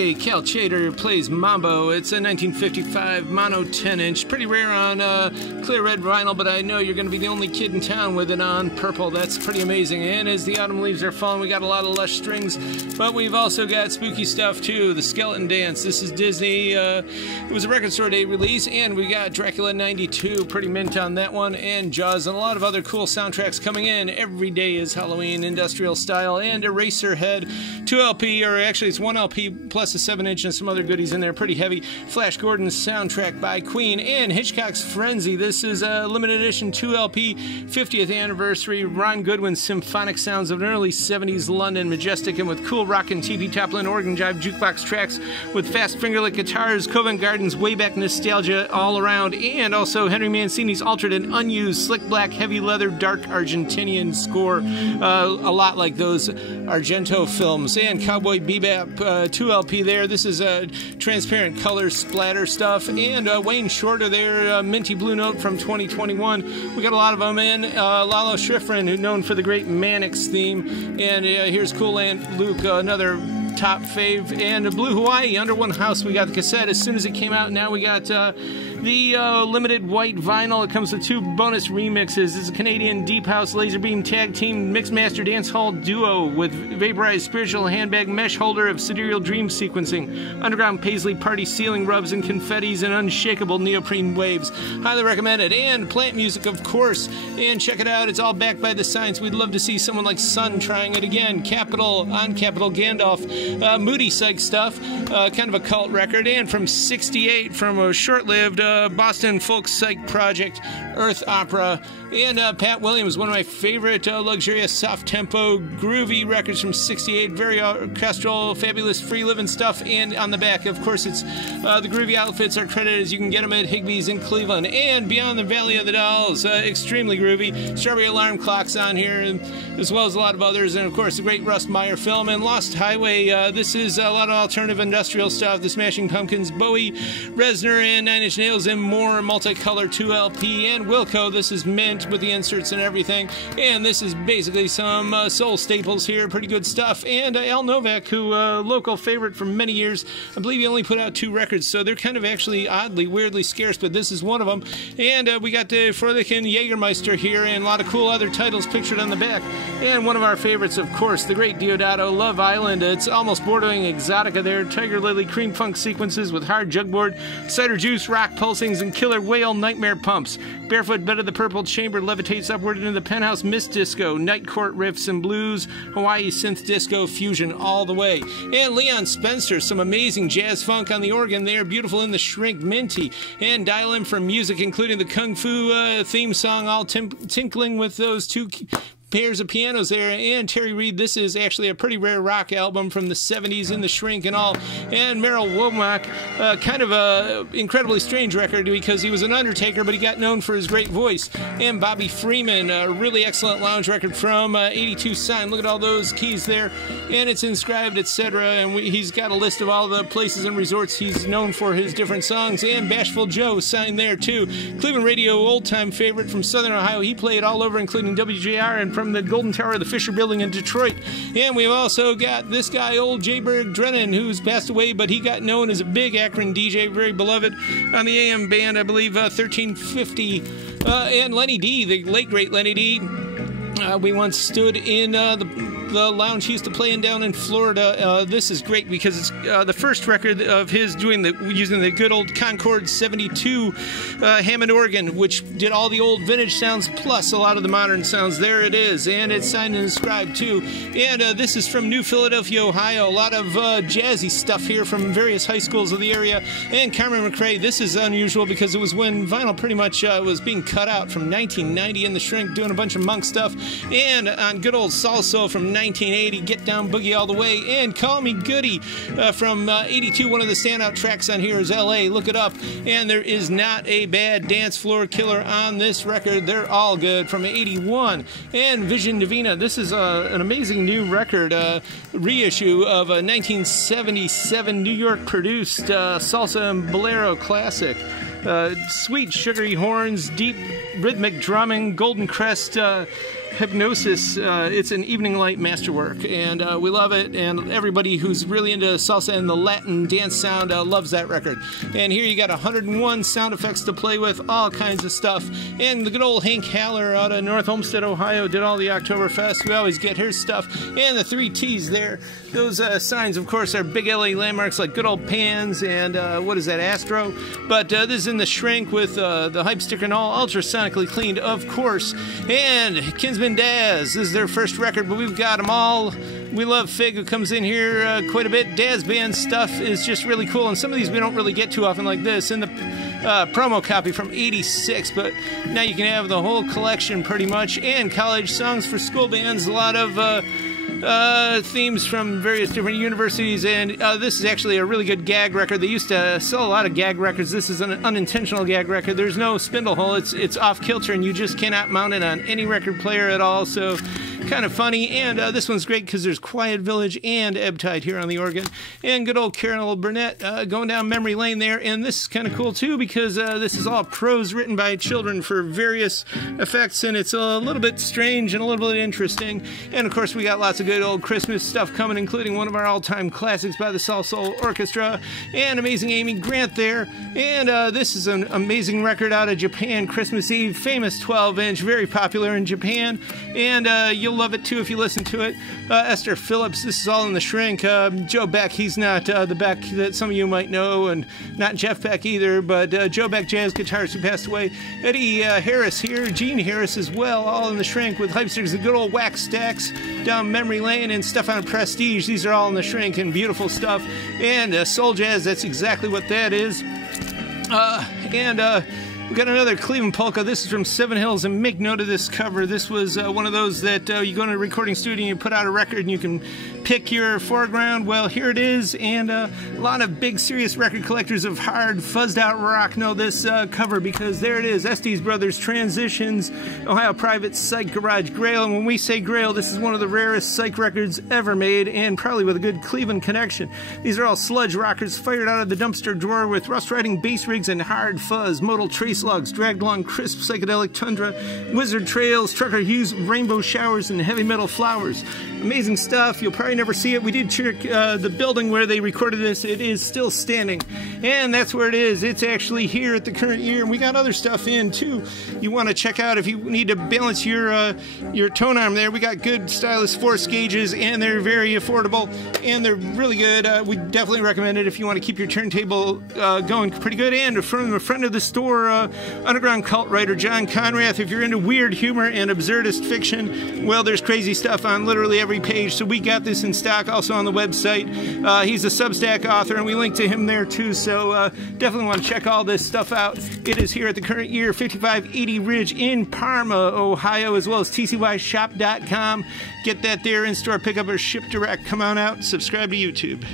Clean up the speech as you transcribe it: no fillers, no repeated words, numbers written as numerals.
Cal Chater plays Mambo. It's a 1955 mono 10-inch. Pretty rare on clear red vinyl, but I know you're going to be the only kid in town with it on purple. That's pretty amazing. And as the autumn leaves are falling, we got a lot of lush strings, but we've also got spooky stuff too. The Skeleton Dance. This is Disney. It was a Record Store Day release, and we got Dracula 92. Pretty mint on that one, and Jaws, and a lot of other cool soundtracks coming in. Every Day is Halloween, industrial style, and Eraserhead 2 LP, or actually it's 1 LP plus a 7-inch and some other goodies in there, pretty heavy. Flash Gordon's soundtrack by Queen, and Hitchcock's Frenzy. This is a limited edition 2 LP, 50th anniversary. Ron Goodwin's symphonic sounds of an early 70s London, majestic and with cool rock and TV Toplin organ jive jukebox tracks with fast fingerlick guitars, Covent Garden's way back nostalgia all around, and also Henry Mancini's altered and unused slick black heavy leather dark Argentinian score, a lot like those Argento films. And Cowboy Bebop 2 LP there. This is transparent color splatter stuff, and Wayne Shorter there, Minty Blue Note from 2021. We got a lot of them in. Lalo Schifrin, who's known for the great Mannix theme, and here's Cool Aunt Luke, another top fave, and Blue Hawaii, Under One House. We got the cassette as soon as it came out. Now we got the limited white vinyl. It comes with 2 bonus remixes. It's a Canadian Deep House Laser Beam Tag Team Mixed Master Dance Hall Duo with vaporized spiritual handbag mesh holder of sidereal dream sequencing, underground paisley party ceiling rubs and confettis, and unshakable neoprene waves. Highly recommended. And plant music, of course. And check it out. It's all backed by the science. We'd love to see someone like Sun trying it again. Capital Gandalf. Moody Psych stuff, kind of a cult record. And from '68, from a short-lived Boston folk psych project, Earth Opera. And Pat Williams, one of my favorite luxurious soft-tempo groovy records from '68, very orchestral, fabulous free-living stuff. And on the back, of course, it's the groovy outfits are credited as you can get them at Higbee's in Cleveland. And Beyond the Valley of the Dolls, extremely groovy. Strawberry Alarm Clock's on here, and, as well as a lot of others. And, of course, the great Russ Meyer film. And Lost Highway, this is a lot of alternative industrial stuff. The Smashing Pumpkins, Bowie, Reznor, and Nine Inch Nails, and more. Multicolor 2 LP, and Wilco. This is mint with the inserts and everything. And this is basically some soul staples here. Pretty good stuff. And Al Novak, who local favorite for many years. I believe he only put out 2 records, so they're kind of actually oddly, weirdly scarce, but this is one of them. And we got the Froelich and Jägermeister here, and a lot of cool other titles pictured on the back. And one of our favorites, of course, the great Diodato, Love Island. It's almost bordering exotica there. Tiger Lily cream funk sequences with hard jugboard, cider juice, rock pulsings, and killer whale nightmare pumps. Barefoot Bed of the Purple Chamber levitates upward into the Penthouse Mist Disco, Night Court riffs and blues, Hawaii synth disco fusion all the way. And Leon Spencer, some amazing jazz funk on the organ there, beautiful in the Shrink Minty. And dial in for music, including the Kung Fu theme song, all tinkling with those 2 pairs of pianos there. And Terry Reid, this is actually a pretty rare rock album from the 70s in the Shrink and all. And Merrill Womack, kind of a incredibly strange record because he was an undertaker, but he got known for his great voice. And Bobby Freeman, a really excellent lounge record from '82 Sign. Look at all those keys there, and it's inscribed, etc. And he's got a list of all the places and resorts he's known for his different songs. And Bashful Joe signed there too. Cleveland radio old-time favorite from Southern Ohio. He played all over, including WJR and from the Golden Tower of the Fisher Building in Detroit. And we've also got this guy, old Jayberg Drennan, who's passed away, but he got known as a big Akron DJ, very beloved on the AM band, I believe, 1350. And Lenny D, the late great Lenny D. We once stood in the lounge he used to play in down in Florida. This is great because it's the first record of his using the good old Concord 72 Hammond organ, which did all the old vintage sounds plus a lot of the modern sounds. There it is, and it's signed and inscribed too. And this is from New Philadelphia, Ohio. A lot of jazzy stuff here from various high schools of the area. And Carmen McRae, this is unusual because it was when vinyl pretty much was being cut out from 1990 in the Shrink, doing a bunch of monk stuff. And on good old Salso from 1980, Get Down Boogie All the Way. And Call Me Goody from 82. One of the standout tracks on here is L.A. Look it up. And there is not a bad dance floor killer on this record. They're all good from 81. And Vision Divina. This is an amazing new record, reissue of a 1977 New York produced salsa and bolero classic. Sweet sugary horns, deep rhythmic drumming, golden crest Hypnosis. It's an evening light masterwork, and we love it, and everybody who's really into salsa and the Latin dance sound loves that record. And here you got 101 sound effects to play with, all kinds of stuff. And the good old Hank Haller out of North Olmsted, Ohio, did all the Oktoberfest. We always get his stuff. And the 3 T's there. Those signs, of course, are big LA landmarks like good old Pans and what is that, Astro? But this is in the shrink with the hype sticker and all, ultrasonically cleaned, of course. And Kinsman Daz, this is their first record, but we've got them all. We love Fig, who comes in here quite a bit. Daz Band stuff is just really cool, and some of these we don't really get too often like this. In the promo copy from '86, but now you can have the whole collection pretty much, and college songs for school bands, a lot of themes from various different universities, and this is actually a really good gag record. They used to sell a lot of gag records. This is an unintentional gag record. There's no spindle hole. It's off kilter, and you just cannot mount it on any record player at all, so kind of funny. And this one's great because there's Quiet Village and Ebb Tide here on the organ, and good old Carol Burnett going down memory lane there. And this is kind of cool too because this is all prose written by children for various effects, and it's a little bit strange and a little bit interesting. And of course we got lots of good old Christmas stuff coming, including one of our all-time classics by the Soul Soul Orchestra and Amazing Amy Grant there. And this is an amazing record out of Japan, Christmas Eve, famous 12-inch, very popular in Japan, and you'll love it too if you listen to it. Esther Phillips, this is all in the shrink. Joe Beck, he's not the Beck that some of you might know, and not Jeff Beck either, but Joe Beck, jazz guitarist who passed away. Eddie Harris here, Gene Harris as well, all in the shrink with hype stickers, the good old wax stacks down memory lane, and stuff on Prestige. These are all in the shrink and beautiful stuff. And soul jazz, that's exactly what that is. We got another Cleveland polka. This is from Seven Hills, and make note of this cover. This was one of those that you go to a recording studio and you put out a record and you can pick your foreground. Well, here it is, and a lot of big, serious record collectors of hard, fuzzed-out rock know this cover because there it is, Estes Brothers, Transitions, Ohio Private, Psych, Garage, Grail. And when we say Grail, this is one of the rarest Psych records ever made, and probably with a good Cleveland connection. These are all sludge rockers fired out of the dumpster drawer with rust-riding bass rigs and hard fuzz, modal trace lugs, dragged along crisp psychedelic tundra, wizard trails, trucker hues, rainbow showers, and heavy metal flowers. Amazing stuff. You'll probably never see it. We did check the building where they recorded this. It is still standing, and that's where it is. It's actually here at the current year, and we got other stuff in too you want to check out if you need to balance your tone arm there. We got good stylus force gauges, and they're very affordable, and they're really good. We definitely recommend it if you want to keep your turntable going pretty good. And from a friend of the store, underground cult writer John Conrath, if you're into weird humor and absurdist fiction, well, there's crazy stuff on literally every page, so we got this in stock also on the website. He's a Substack author, and we link to him there too, so definitely want to check all this stuff out. It is here at the current year, 5580 Ridge in Parma, Ohio, as well as tcyshop.com. Get that there, in-store pickup or ship direct. Come on out, subscribe to YouTube.